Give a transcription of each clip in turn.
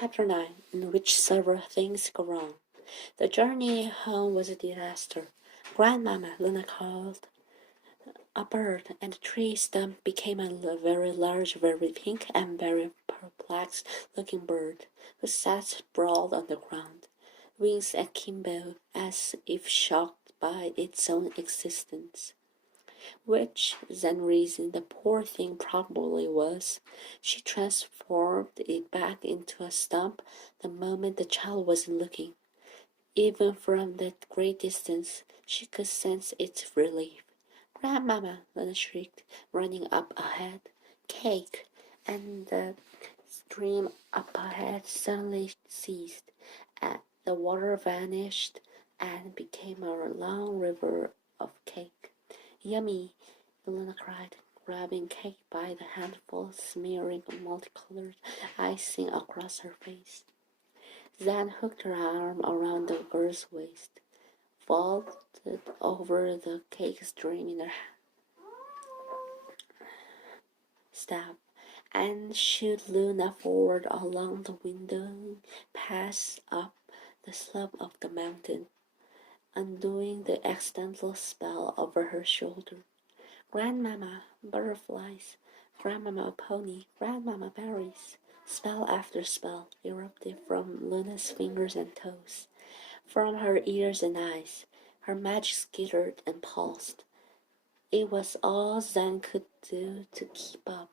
Chapter 9, in which several things go wrong. The journey home was a disaster. Grandmama Luna called a bird, and the tree stump became a very large, very pink, and very perplexed looking bird, who sat sprawled on the ground, wings akimbo, as if shocked by its own existence. Which, then reasoned, the poor thing probably was. She transformed it back into a stump the moment the child wasn't looking. Even from that great distance, she could sense its relief. "Grandmama!" Lena shrieked, running up ahead. "Cake!" And the stream up ahead suddenly ceased, and the water vanished and became a long river of cake. "Yummy!" Lena cried, grabbing Cake by the handful, smearing multicolored icing across her face. Zan hooked her arm around the girl's waist, vaulted over the cake stream in her staff, and shooed Luna forward along the window path up the slope of the mountain, undoing the accidental spell over her shoulder. "Grandmama, butterflies! Grandmama, pony! Grandmama, berries!" Spell after spell erupted from Luna's fingers and toes, from her ears and eyes. Her magic skittered and pulsed. It was all Zan could do to keep up.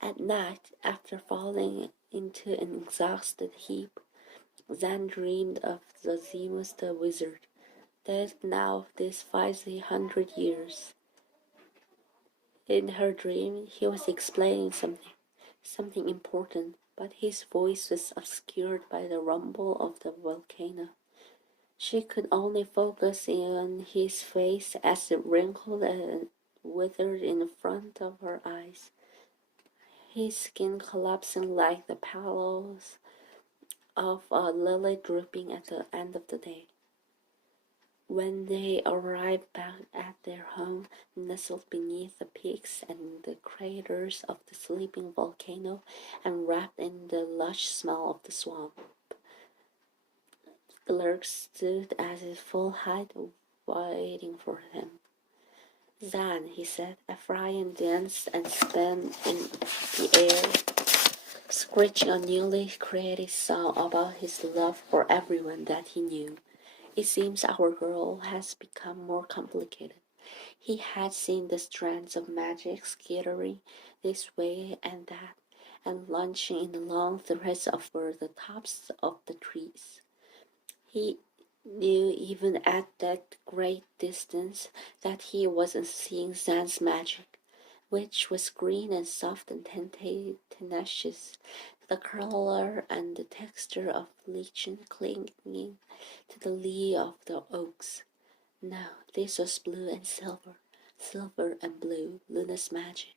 At night, after falling into an exhausted heap, Zan dreamed of Zosimus the wizard, dead now these 500 years. In her dream, he was explaining something important, but his voice was obscured by the rumble of the volcano. She could only focus on his face as it wrinkled and withered in front of her eyes, his skin collapsing like the petals of a lily drooping at the end of the day. When they arrived back at their home, nestled beneath the peaks and the craters of the sleeping volcano and wrapped in the lush smell of the swamp, Glurk stood at his full height, waiting for them. "Zan," he said. Ephraim danced and spun in the air, screeching a newly created song about his love for everyone that he knew. "It seems our girl has become more complicated." He had seen the strands of magic skittering this way and that, and launching in long threads over the tops of the trees. He knew even at that great distance that he wasn't seeing Zan's magic, which was green and soft and tenacious, the color and the texture of lichen clinging to the lee of the oaks. No, this was blue and silver, silver and blue, Luna's magic.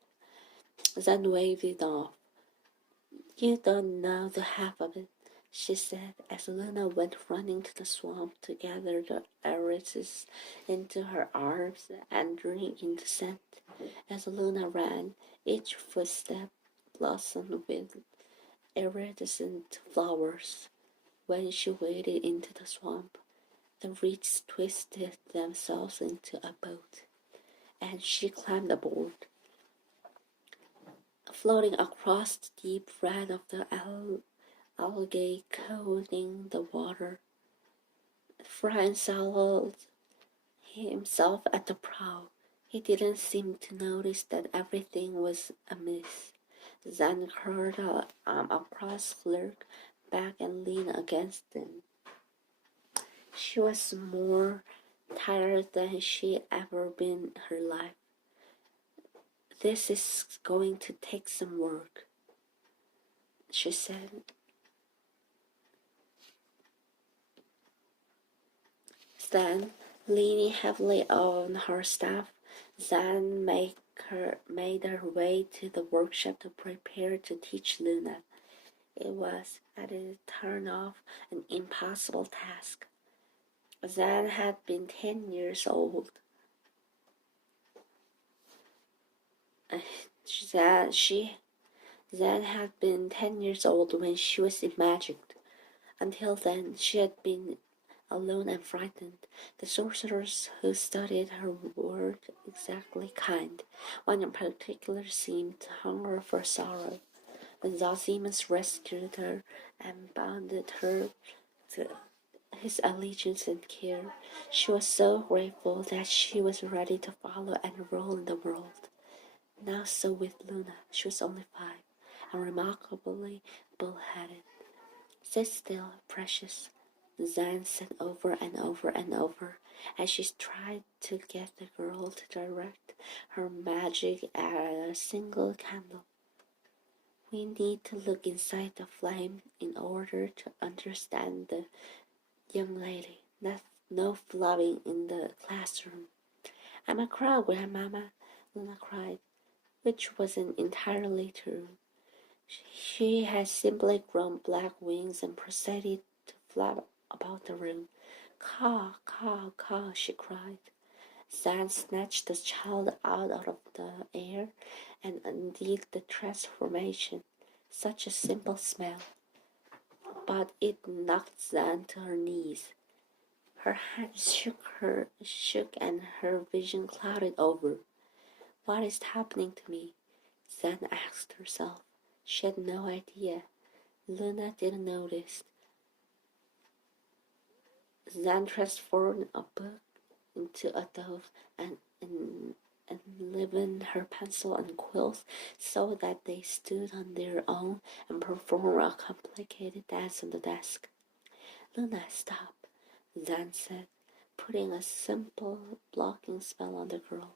Zan waved it off. "You don't know the half of it," she said, as Luna went running to the swamp to gather the irises into her arms and drink in the scent. As Luna ran, each footstep blossomed with iridescent flowers. When she waded into the swamp, the reeds twisted themselves into a boat, and she climbed aboard. Floating across the deep red of the algae coating the water, Fran settled himself at the prow. He didn't seem to notice that everything was amiss. Zan curled her arm across Glurk's back and leaned against him. She was more tired than she ever been in her life. "This is going to take some work," she said. Then, leaning heavily on her staff, Zan made her way to the workshop to prepare to teach Luna. It was, at its turn off, an impossible task. Zan had been 10 years old. Zan had been 10 years old when she was imagined. Until then, she had been alone and frightened. The sorcerers who studied her weren't exactly kind. One in particular seemed to hunger for sorrow. When Zosimus rescued her and bounded her to his allegiance and care, she was so grateful that she was ready to follow and rule in the world. Now so with Luna, she was only 5, and remarkably bull-headed. Sit still, precious, Zan said over and over and over, as she tried to get the girl to direct her magic at a single candle. We need to look inside the flame in order to understand the young lady. No flubbing in the classroom. I'm a crow, Grandmama, Luna cried, which wasn't entirely true. She had simply grown black wings and proceeded to flap about the room. Caw, caw, caw, she cried. Zan snatched the child out of the air and undid the transformation. Such a simple smell, but it knocked Zan to her knees. Her hands shook and her vision clouded over. What is happening to me? Zan asked herself. She had no idea. Luna didn't notice. Zan transformed a book into a dove and enlivened her pencil and quills so that they stood on their own and performed a complicated dance on the desk. Luna, stop, Zan said, putting a simple blocking spell on the girl,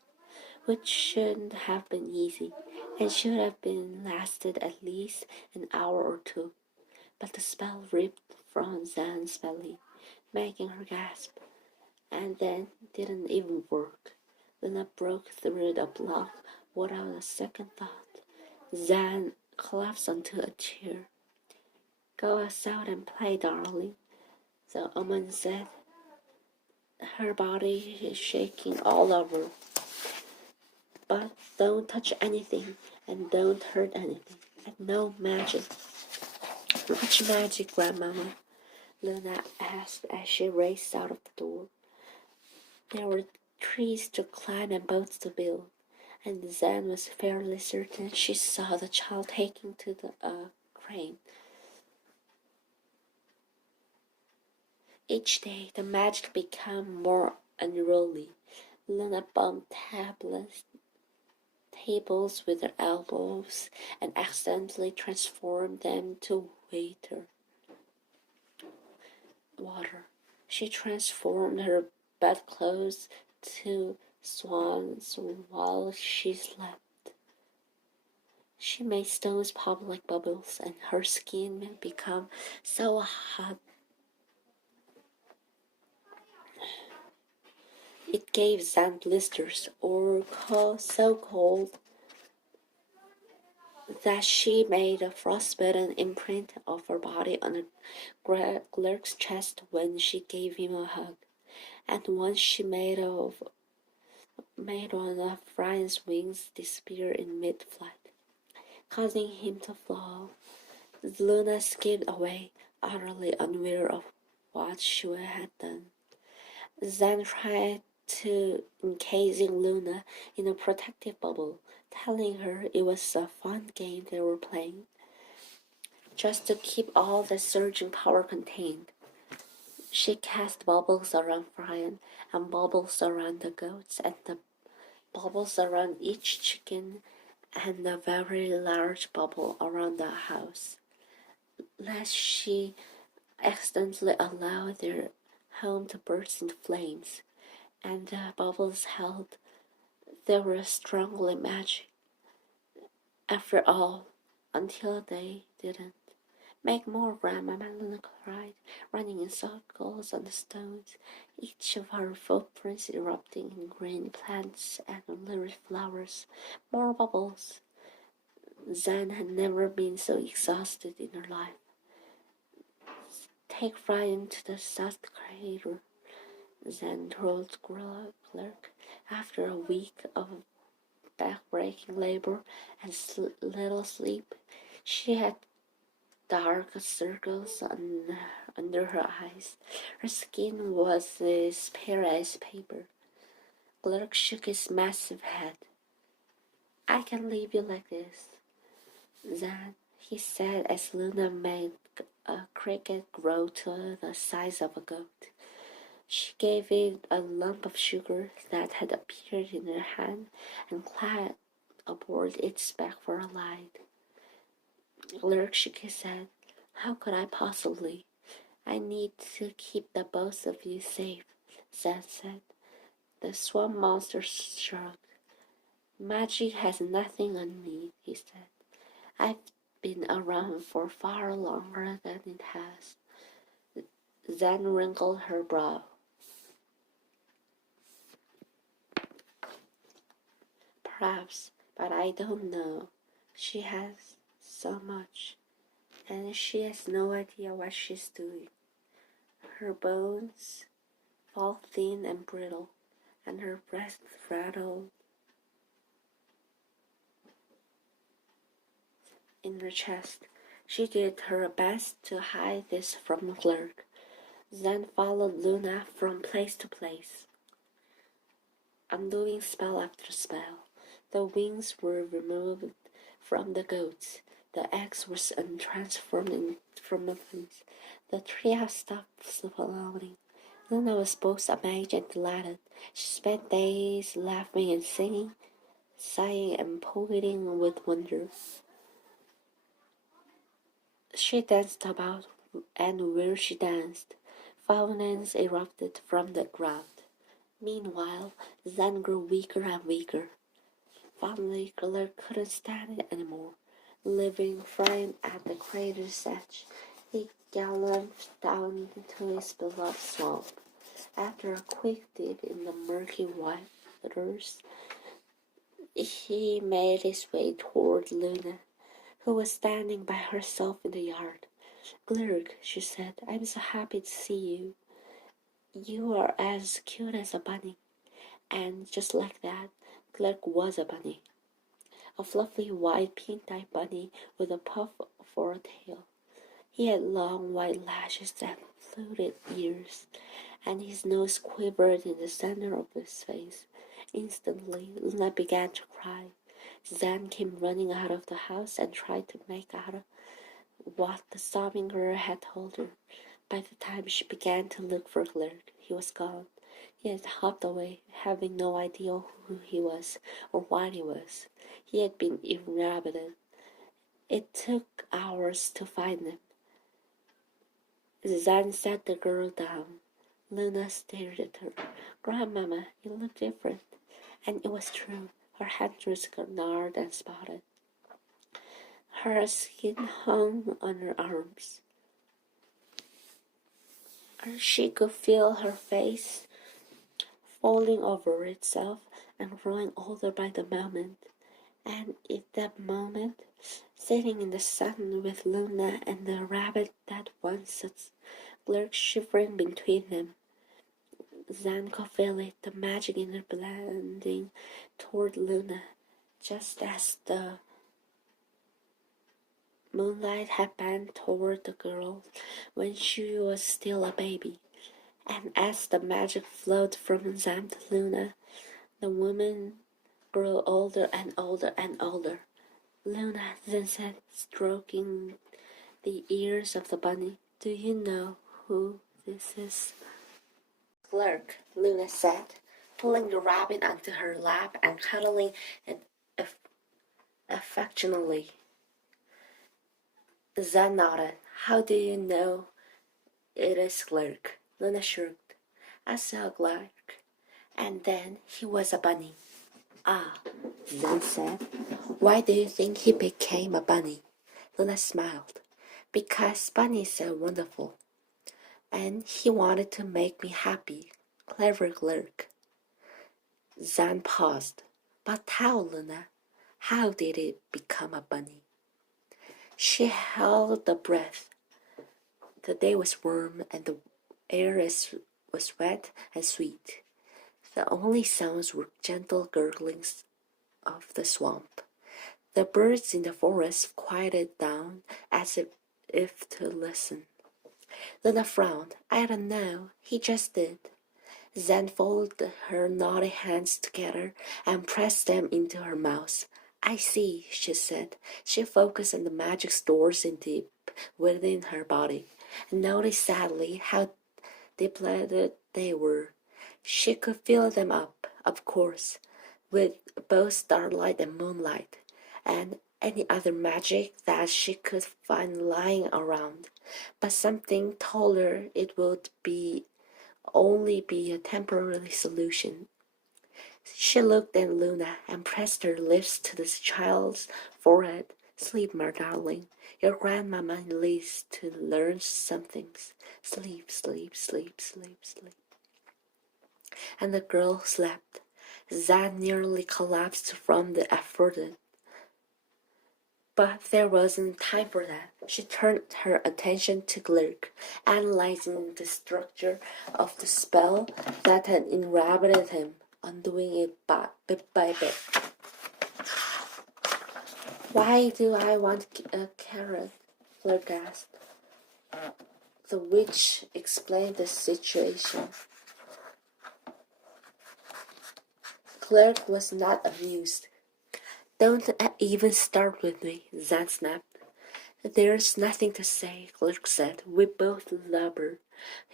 which shouldn't have been easy and should have been lasted at least an hour or 2. But the spell ripped from Zan's belly, making her gasp, and then didn't even work. Luna broke through the block without a second thought. Zan collapsed onto a chair. Go outside and play, darling, the woman said, her body shaking all over. But don't touch anything, and don't hurt anything, and no magic. Which magic, Grandmama? Luna asked as she raced out of the door. There were trees to climb and boats to build, and Zan was fairly certain she saw the child taking to the crane. Each day the magic became more unruly. Luna bumped tables with her elbows and accidentally transformed them to water. She transformed her bedclothes to swans while she slept. She made stones pop like bubbles, and her skin became so hot it gave Zan blisters, or so cold that she made a frostbitten imprint of her body on a clerk's chest when she gave him a hug, and once she made one of Brian's wings disappear in mid-flight, causing him to fall. Luna skipped away, utterly unaware of what she had done. Zan tried to encasing Luna in a protective bubble, telling her it was a fun game they were playing, just to keep all the surging power contained. She cast bubbles around Brian, and bubbles around the goats, and the bubbles around each chicken, and a very large bubble around the house, lest she accidentally allow their home to burst into flames. And the bubbles held they were strongly magic. After all, until they didn't. Make more, Grandmama, Luna cried, running in circles on the stones, each of her footprints erupting in green plants and lurid flowers. More bubbles. Zan had never been so exhausted in her life. Take Ryan to the south crater, Zan told the clerk. After a week of back-breaking labor and little sleep, She had dark circles under her eyes. Her skin was as pale as paper. Gluck shook his massive head. I can't leave you like this, Zan, he said as Luna made a cricket grow to the size of a goat. She gave it a lump of sugar that had appeared in her hand and climbed aboard its back for a light. Gluck shook his head. How could I possibly? I need to keep the both of you safe, Zan said. The swamp monster shrugged. Magic has nothing on me, he said. I've been around for far longer than it has. Zan wrinkled her brow. Perhaps, but I don't know. She has so much, and she has no idea what she's doing. Her bones fall thin and brittle, and her breath rattled in her chest. She did her best to hide this from Gluck. Zan followed Luna from place to place, undoing spell after spell. The wings were removed from the goats. The eggs were transformed from muffins. The treehouse stopped floating. Luna was both amazed and delighted. She spent days laughing and singing, sighing and pointing with wonder. She danced about, and where she danced, fountains erupted from the ground. Meanwhile, Zan grew weaker and weaker. Finally, Gluck couldn't stand it anymore. Leaving Friend at the crater's edge, he galloped down into his beloved swamp. After a quick dip in the murky waters, he made his way toward Luna, who was standing by herself in the yard. Gluck, she said, I'm so happy to see you. You are as cute as a bunny. And just like that, Gluck was a bunny. A fluffy white pink-eyed bunny with a puff for a tail. He had long white lashes and fluted ears, and his nose quivered in the center of his face. Instantly, Luna began to cry. Zan came running out of the house and tried to make out what the sobbing girl had told her. By the time she began to look for Gluck, he was gone. He had hopped away, having no idea who he was or what he was. He had been inhabited. It took hours to find him. Zan sat the girl down. Luna stared at her. Grandmama, you look different. And it was true. Her hands were gnarled and spotted. Her skin hung on her arms. She could feel her face falling over itself and growing older by the moment. And at that moment, sitting in the sun with Luna and the rabbit that once lurked shivering between them, Zan could feel it, the magic in her blending toward Luna, just as the moonlight had bent toward the girl when she was still a baby. And as the magic flowed from Zan to Luna, the woman grew older and older and older. Luna then said, stroking the ears of the bunny, do you know who this is? Gluck, Luna said, pulling the rabbit onto her lap and cuddling it affectionately. Zan nodded. How do you know it is Gluck? Luna shrugged. I saw Gluck, and then he was a bunny. Ah, Zan said. Why do you think he became a bunny? Luna smiled. Because bunnies are wonderful. And he wanted to make me happy. Clever Gluck. Zan paused. But how, Luna? How did it become a bunny? She held the breath. The day was warm and the air was wet and sweet. The only sounds were gentle gurglings of the swamp. The birds in the forest quieted down as if to listen. Luna frowned. I don't know. He just did. Zan folded her knotty hands together and pressed them into her mouth. I see, she said. She focused on the magic stores in deep within her body, and noticed sadly how depleted they were. She could fill them up, of course, with both starlight and moonlight, and any other magic that she could find lying around. But something told her it would only be a temporary solution. She looked at Luna and pressed her lips to the child's forehead. Sleep, my darling. Your grandmama needs to learn some things. Sleep, sleep, sleep, sleep, sleep. And the girl slept. Zan nearly collapsed from the effort. But there wasn't time for that. She turned her attention to Glurk, analyzing the structure of the spell that had enwrapped him, undoing it bit by bit. Why do I want a carrot? Glurk asked. The witch explained the situation. Glurk was not amused. Don't even start with me, Zan snapped. There's nothing to say, Glurk said. We both love her.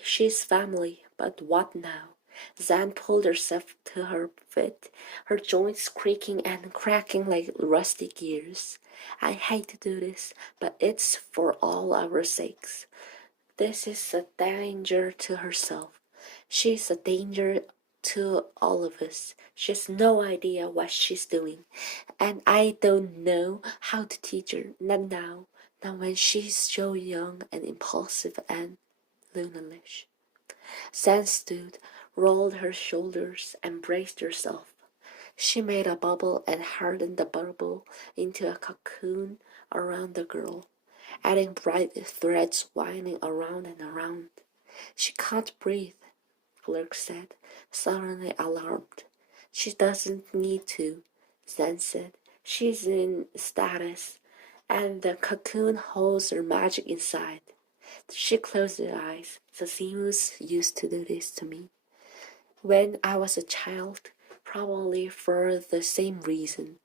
She's family, but what now? Zan pulled herself to her feet, her joints creaking and cracking like rusty gears. I hate to do this, but it's for all our sakes. This is a danger to herself. She's a danger to all of us. She has no idea what she's doing, and I don't know how to teach her, not now, not when she's so young and impulsive and lunalish. Zan stood, rolled her shoulders, and braced herself. She made a bubble and hardened the bubble into a cocoon around the girl, adding bright threads winding around and around. She can't breathe, Glurk said, suddenly alarmed. She doesn't need to, Zan said. She's in status, and the cocoon holds her magic inside. She closed her eyes. The Zeus used to do this to me. When I was a child, probably for the same reason.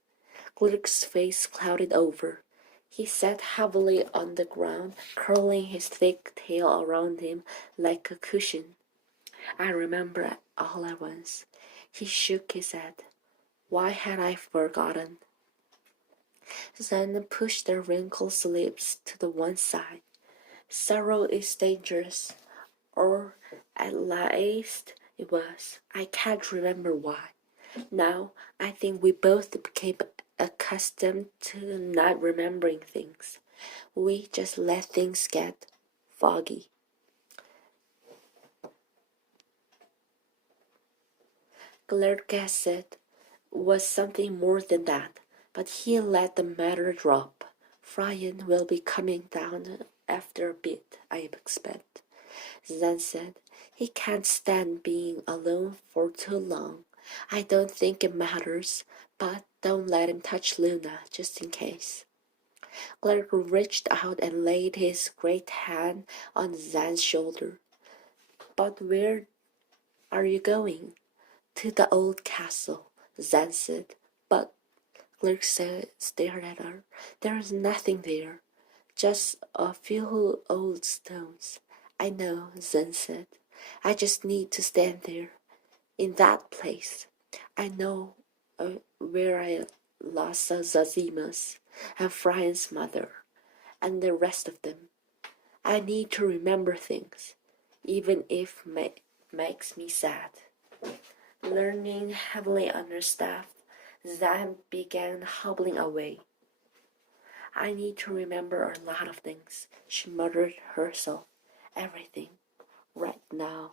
Glurk's face clouded over. He sat heavily on the ground, curling his thick tail around him like a cushion. I remember all at once. He shook his head. Why had I forgotten? Zan pushed the wrinkled lips to the one side. Sorrow is dangerous, or at least it was. I can't remember why. Now I think we both became accustomed to not remembering things. We just let things get foggy. Glurk said was something more than that, but he let the matter drop. Frian will be coming down after a bit, I expect. Zan said. He can't stand being alone for too long. I don't think it matters, but don't let him touch Luna, just in case. Glurk reached out and laid his great hand on Zan's shoulder. But where are you going? To the old castle, Zan said. But Glurk stared at her. There is nothing there, just a few old stones. I know, Zan said. I just need to stand there, in that place. I know where I lost Zazimus and Frian's mother, and the rest of them. I need to remember things, even if it makes me sad. Leaning heavily on her staff, Zan began hobbling away. I need to remember a lot of things, she muttered herself. Everything. Right now.